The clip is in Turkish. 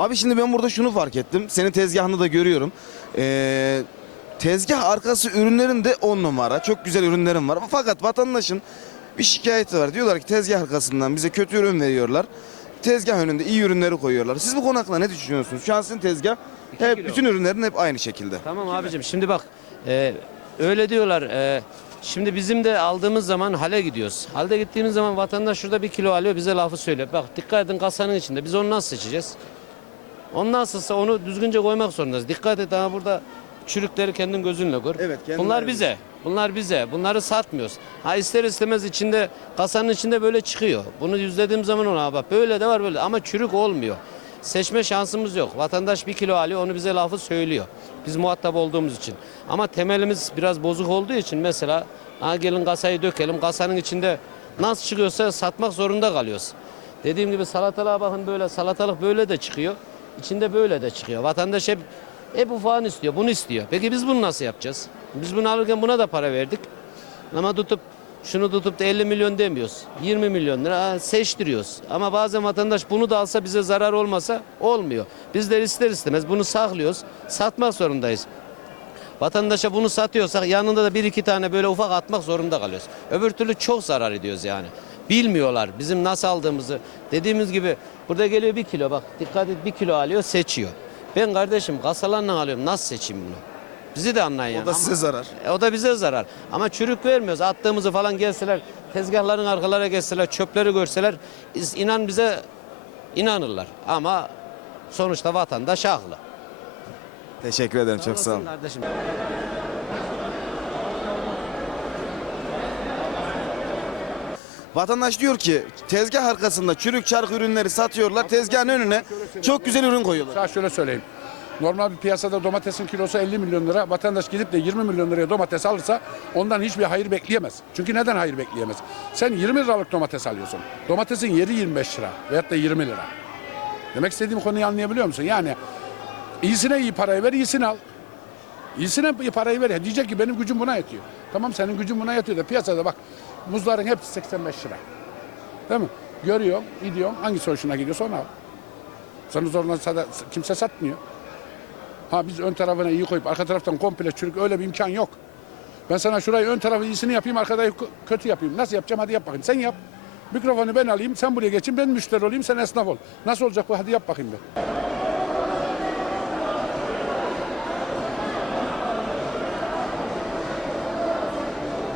Abi şimdi ben burada şunu fark ettim. Senin tezgahını da görüyorum. Ee, tezgah arkası ürünlerin de 10 numara. Çok güzel ürünlerin var. Fakat vatandaşın bir şikayeti var. Diyorlar ki tezgah arkasından bize kötü ürün veriyorlar. Tezgah önünde iyi ürünleri koyuyorlar. Siz bu konu hakkında ne düşünüyorsunuz? Şu an sizin tezgah hep kilo. bütün ürünlerin hep aynı şekilde. Tamam abicim şimdi bak e, öyle diyorlar. e, şimdi bizim de aldığımız zaman hale gidiyoruz. Halde gittiğimiz zaman vatandaş şurada bir kilo alıyor bize lafı söylüyor. Bak dikkat edin kasanın içinde biz onu nasıl seçeceğiz? Onu nasılsa onu düzgünce koymak zorundayız. Dikkat et ha burada çürükleri kendin gözünle gör. Evet, kendin Bunlar bize. Bunlar bize. Bunları satmıyoruz. Ha ister istemez içinde kasanın içinde böyle çıkıyor. Bunu yüzlediğim zaman ona bak böyle de var böyle ama çürük olmuyor. Seçme şansımız yok. Vatandaş bir kilo alıyor onu bize lafı söylüyor. Biz muhatap olduğumuz için. Ama temelimiz biraz bozuk olduğu için mesela ha gelin kasayı dökelim. Kasanın içinde nasıl çıkıyorsa satmak zorunda kalıyoruz. Dediğim gibi salatalığa bakın böyle salatalık böyle de çıkıyor. İçinde böyle de çıkıyor. Vatandaş hep hep ufağını istiyor, bunu istiyor. Peki biz bunu nasıl yapacağız? Biz bunu alırken buna da para verdik. Ama tutup şunu tutup da 50 milyon demiyoruz. 20 milyon lira seçtiriyoruz. Ama bazen vatandaş bunu da alsa bize zarar olmasa olmuyor. Biz de ister istemez bunu saklıyoruz. Satmak zorundayız. Vatandaşa bunu satıyorsak yanında da bir iki tane böyle ufak atmak zorunda kalıyoruz. Öbür türlü çok zarar ediyoruz yani. Bilmiyorlar bizim nasıl aldığımızı. Dediğimiz gibi burada geliyor bir kilo bak dikkat et bir kilo alıyor seçiyor. Ben kardeşim kasalarla alıyorum nasıl seçeyim bunu? Bizi de anlayın yani. O da size zarar. E, O da bize zarar. Ama çürük vermiyoruz. Attığımızı falan gelseler, tezgahların arkalara geçseler, çöpleri görseler inan bize inanırlar. Ama sonuçta vatandaş haklı. Teşekkür ederim. Çok sağ olun. Kardeşim. Vatandaş diyor ki tezgah arkasında çürük çark ürünleri satıyorlar. Tezgahın önüne çok güzel ürün koyuyorlar. Sana şöyle söyleyeyim. Normal bir piyasada domatesin kilosu 50 milyon lira. Vatandaş gidip de 20 milyon liraya domates alırsa ondan hiçbir hayır bekleyemez. Çünkü neden hayır bekleyemez? Sen 20 liralık domates alıyorsun. Domatesin yeri 25 lira veyahut da 20 lira. Demek istediğim konuyu anlayabiliyor musun? Yani iyisine iyi parayı ver, iyisini al. İyisine iyi parayı ver. Diyecek ki benim gücüm buna yetiyor. Tamam senin gücün buna yetiyor da piyasada bak muzların hepsi 85 lira. Değil mi? Görüyorsun, gidiyorsun. Hangisi hoşuna gidiyorsa onu al. Sana zorla kimse satmıyor. Ha biz ön tarafına iyi koyup arka taraftan komple çürük öyle bir imkan yok. Ben sana şurayı ön tarafı iyisini yapayım arkada kö- kötü yapayım. Nasıl yapacağım hadi yap bakayım. Sen yap. Mikrofonu ben alayım sen buraya geçin ben müşteri olayım sen esnaf ol. Nasıl olacak bu hadi yap bakayım ben.